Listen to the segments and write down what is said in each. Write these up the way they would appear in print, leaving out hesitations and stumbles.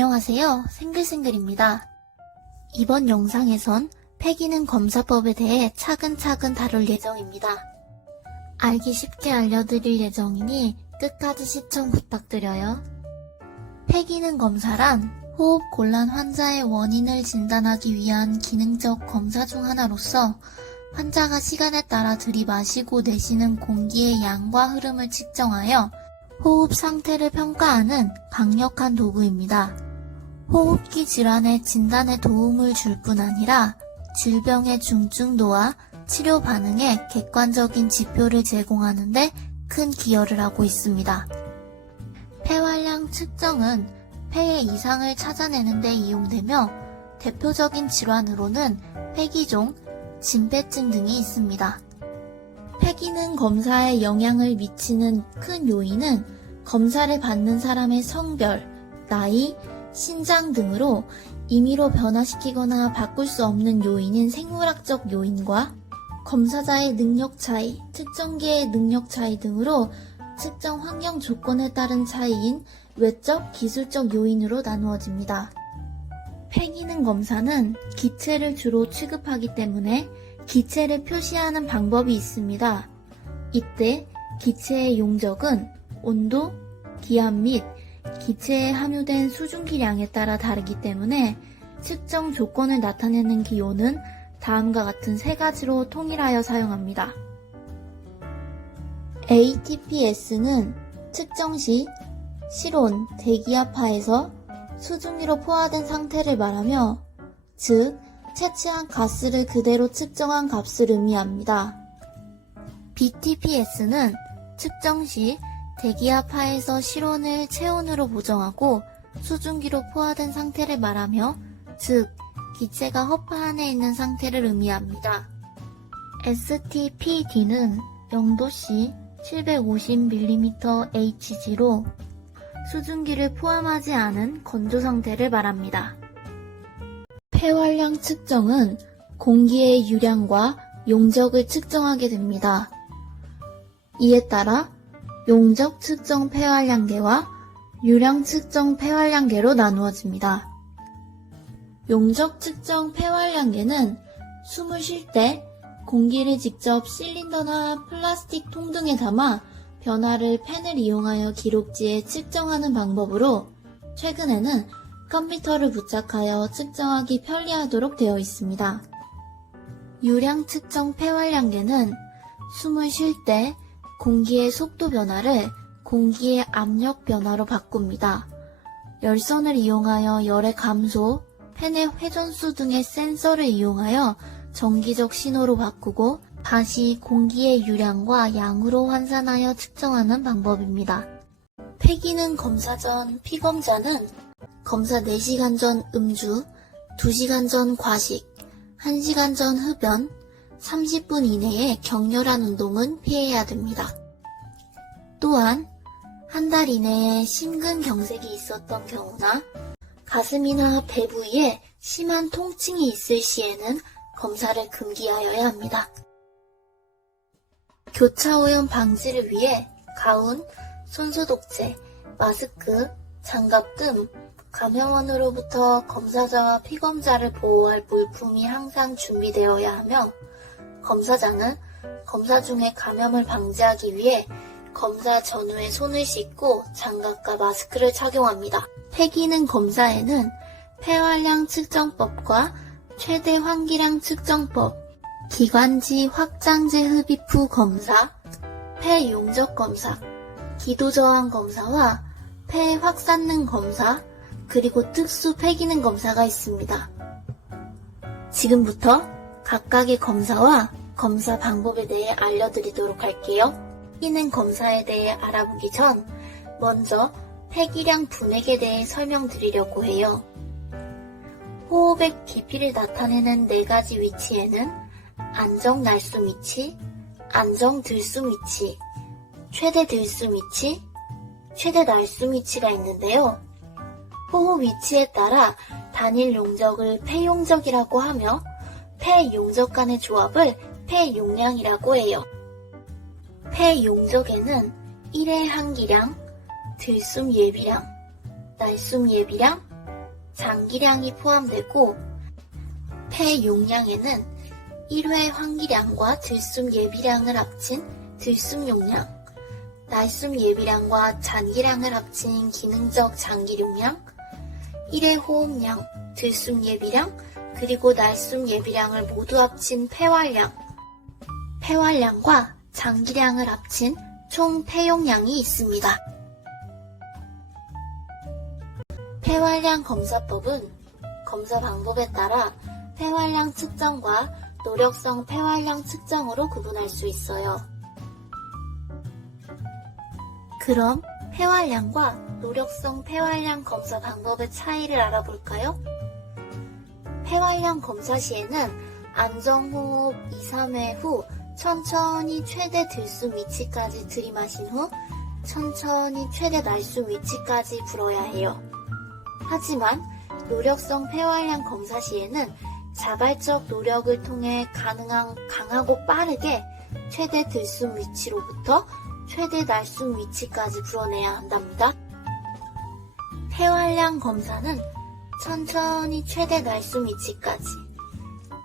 안녕하세요. 생글생글입니다. 이번 영상에선 폐기능 검사법에 대해 차근차근 다룰 예정입니다. 알기 쉽게 알려드릴 예정이니 끝까지 시청 부탁드려요. 폐기능 검사란 호흡곤란 환자의 원인을 진단하기 위한 기능적 검사 중 하나로서 환자가 시간에 따라 들이마시고 내쉬는 공기의 양과 흐름을 측정하여 호흡 상태를 평가하는 강력한 도구입니다. 호흡기 질환의 진단에 도움을 줄 뿐 아니라 질병의 중증도와 치료 반응에 객관적인 지표를 제공하는 데 큰 기여를 하고 있습니다. 폐활량 측정은 폐의 이상을 찾아내는 데 이용되며 대표적인 질환으로는 폐기종, 진폐증 등이 있습니다. 폐기능 검사에 영향을 미치는 큰 요인은 검사를 받는 사람의 성별, 나이, 신장 등으로 임의로 변화시키거나 바꿀 수 없는 요인인 생물학적 요인과 검사자의 능력 차이, 측정기의 능력 차이 등으로 측정 환경 조건에 따른 차이인 외적, 기술적 요인으로 나누어집니다. 폐기능 검사는 기체를 주로 취급하기 때문에 기체를 표시하는 방법이 있습니다. 이때 기체의 용적은 온도, 기압 및 기체에 함유된 수증기량에 따라 다르기 때문에 측정 조건을 나타내는 기호는 다음과 같은 세 가지로 통일하여 사용합니다. ATPS는 측정 시 실온, 대기압 하에서 수증기로 포화된 상태를 말하며, 즉 채취한 가스를 그대로 측정한 값을 의미합니다. BTPS는 측정 시 대기압 하에서 실온을 체온으로 보정하고 수증기로 포화된 상태를 말하며, 즉 기체가 허파 안에 있는 상태를 의미합니다. STPD는 0도C 750mm Hg로 수증기를 포함하지 않은 건조 상태를 말합니다. 폐활량 측정은 공기의 유량과 용적을 측정하게 됩니다. 이에 따라 용적 측정 폐활량계와 유량 측정 폐활량계로 나누어집니다. 용적 측정 폐활량계는 숨을 쉴 때 공기를 직접 실린더나 플라스틱 통 등에 담아 변화를 펜을 이용하여 기록지에 측정하는 방법으로 최근에는 컴퓨터를 부착하여 측정하기 편리하도록 되어 있습니다. 유량 측정 폐활량계는 숨을 쉴 때 공기의 속도 변화를 공기의 압력 변화로 바꿉니다. 열선을 이용하여 열의 감소, 펜의 회전수 등의 센서를 이용하여 정기적 신호로 바꾸고 다시 공기의 유량과 양으로 환산하여 측정하는 방법입니다. 폐기능 검사 전 피검자는 검사 4시간 전 음주, 2시간 전 과식, 1시간 전 흡연, 30분 이내에 격렬한 운동은 피해야 됩니다. 또한 한 달 이내에 심근경색이 있었던 경우나 가슴이나 배 부위에 심한 통증이 있을 시에는 검사를 금기하여야 합니다. 교차오염 방지를 위해 가운, 손소독제, 마스크, 장갑 등 감염원으로부터 검사자와 피검자를 보호할 물품이 항상 준비되어야 하며, 검사자는 검사 중에 감염을 방지하기 위해 검사 전후에 손을 씻고 장갑과 마스크를 착용합니다. 폐기능 검사에는 폐활량 측정법과 최대 환기량 측정법, 기관지 확장제 흡입 후 검사, 폐용적 검사, 기도저항 검사와 폐 확산능 검사, 그리고 특수 폐기능 검사가 있습니다. 지금부터 각각의 검사와 검사 방법에 대해 알려드리도록 할게요. 폐기능 검사에 대해 알아보기 전 먼저 폐기량 분액에 대해 설명드리려고 해요. 호흡의 깊이를 나타내는 4가지 위치에는 안정 날숨 위치, 안정 들숨 위치, 최대 들숨 위치, 최대 날숨 위치가 있는데요. 호흡 위치에 따라 단일 용적을 폐용적이라고 하며 폐용적 간의 조합을 폐용량이라고 해요. 폐용적에는 1회 한기량, 들숨 예비량, 날숨 예비량, 장기량이 포함되고 폐 용량에는 1회 환기량과 들숨 예비량을 합친 들숨 용량, 날숨 예비량과 잔기량을 합친 기능적 잔기용량, 1회 호흡량, 들숨 예비량, 그리고 날숨 예비량을 모두 합친 폐활량, 폐활량과 장기량을 합친 총 폐용량이 있습니다. 폐활량 검사법은 검사 방법에 따라 폐활량 측정과 노력성 폐활량 측정으로 구분할 수 있어요. 그럼 폐활량과 노력성 폐활량 검사 방법의 차이를 알아볼까요? 폐활량 검사 시에는 안정호흡 2-3회 후 천천히 최대 들숨 위치까지 들이마신 후 천천히 최대 날숨 위치까지 불어야 해요. 하지만 노력성 폐활량 검사 시에는 자발적 노력을 통해 가능한 강하고 빠르게 최대 들숨 위치로부터 최대 날숨 위치까지 불어내야 한답니다. 폐활량 검사는 천천히 최대 날숨 위치까지,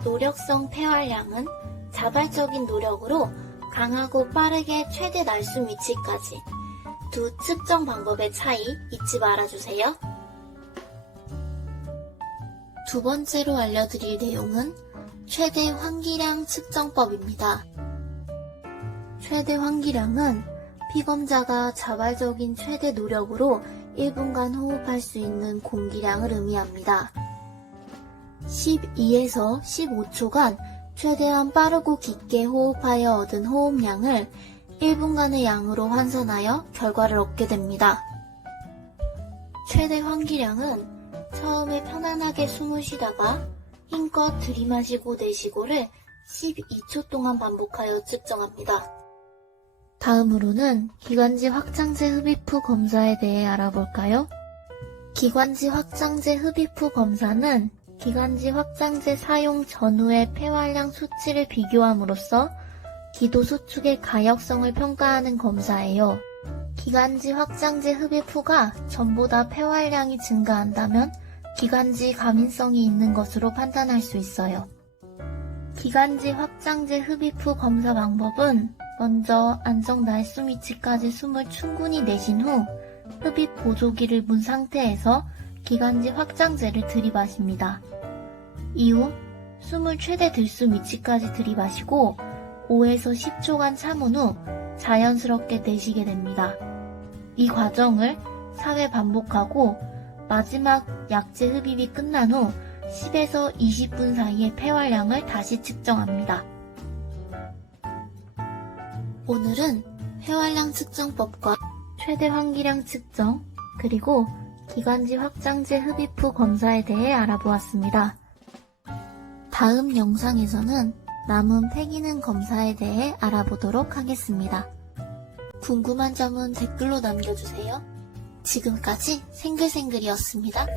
노력성 폐활량은 자발적인 노력으로 강하고 빠르게 최대 날숨 위치까지 두 측정 방법의 차이 잊지 말아주세요. 두 번째로 알려드릴 내용은 최대 환기량 측정법입니다. 최대 환기량은 피검자가 자발적인 최대 노력으로 1분간 호흡할 수 있는 공기량을 의미합니다. 12에서 15초간 최대한 빠르고 깊게 호흡하여 얻은 호흡량을 1분간의 양으로 환산하여 결과를 얻게 됩니다. 최대 환기량은 처음에 편안하게 숨을 쉬다가 힘껏 들이마시고 내쉬고를 12초 동안 반복하여 측정합니다. 다음으로는 기관지 확장제 흡입 후 검사에 대해 알아볼까요? 기관지 확장제 흡입 후 검사는 기관지 확장제 사용 전후의 폐활량 수치를 비교함으로써 기도 수축의 가역성을 평가하는 검사예요. 기관지 확장제 흡입 후가 전보다 폐활량이 증가한다면 기관지 감인성이 있는 것으로 판단할 수 있어요. 기관지 확장제 흡입 후 검사 방법은 먼저 안정 날숨 위치까지 숨을 충분히 내쉰 후 흡입 보조기를 문 상태에서 기관지 확장제를 들이마십니다. 이후 숨을 최대 들숨 위치까지 들이마시고 5에서 10초간 참은 후 자연스럽게 내쉬게 됩니다. 이 과정을 4회 반복하고 마지막 약제 흡입이 끝난 후 10에서 20분 사이의 폐활량을 다시 측정합니다. 오늘은 폐활량 측정법과 최대 환기량 측정, 그리고 기관지 확장제 흡입 후 검사에 대해 알아보았습니다. 다음 영상에서는 남은 폐기능 검사에 대해 알아보도록 하겠습니다. 궁금한 점은 댓글로 남겨주세요. 지금까지 생글생글이었습니다.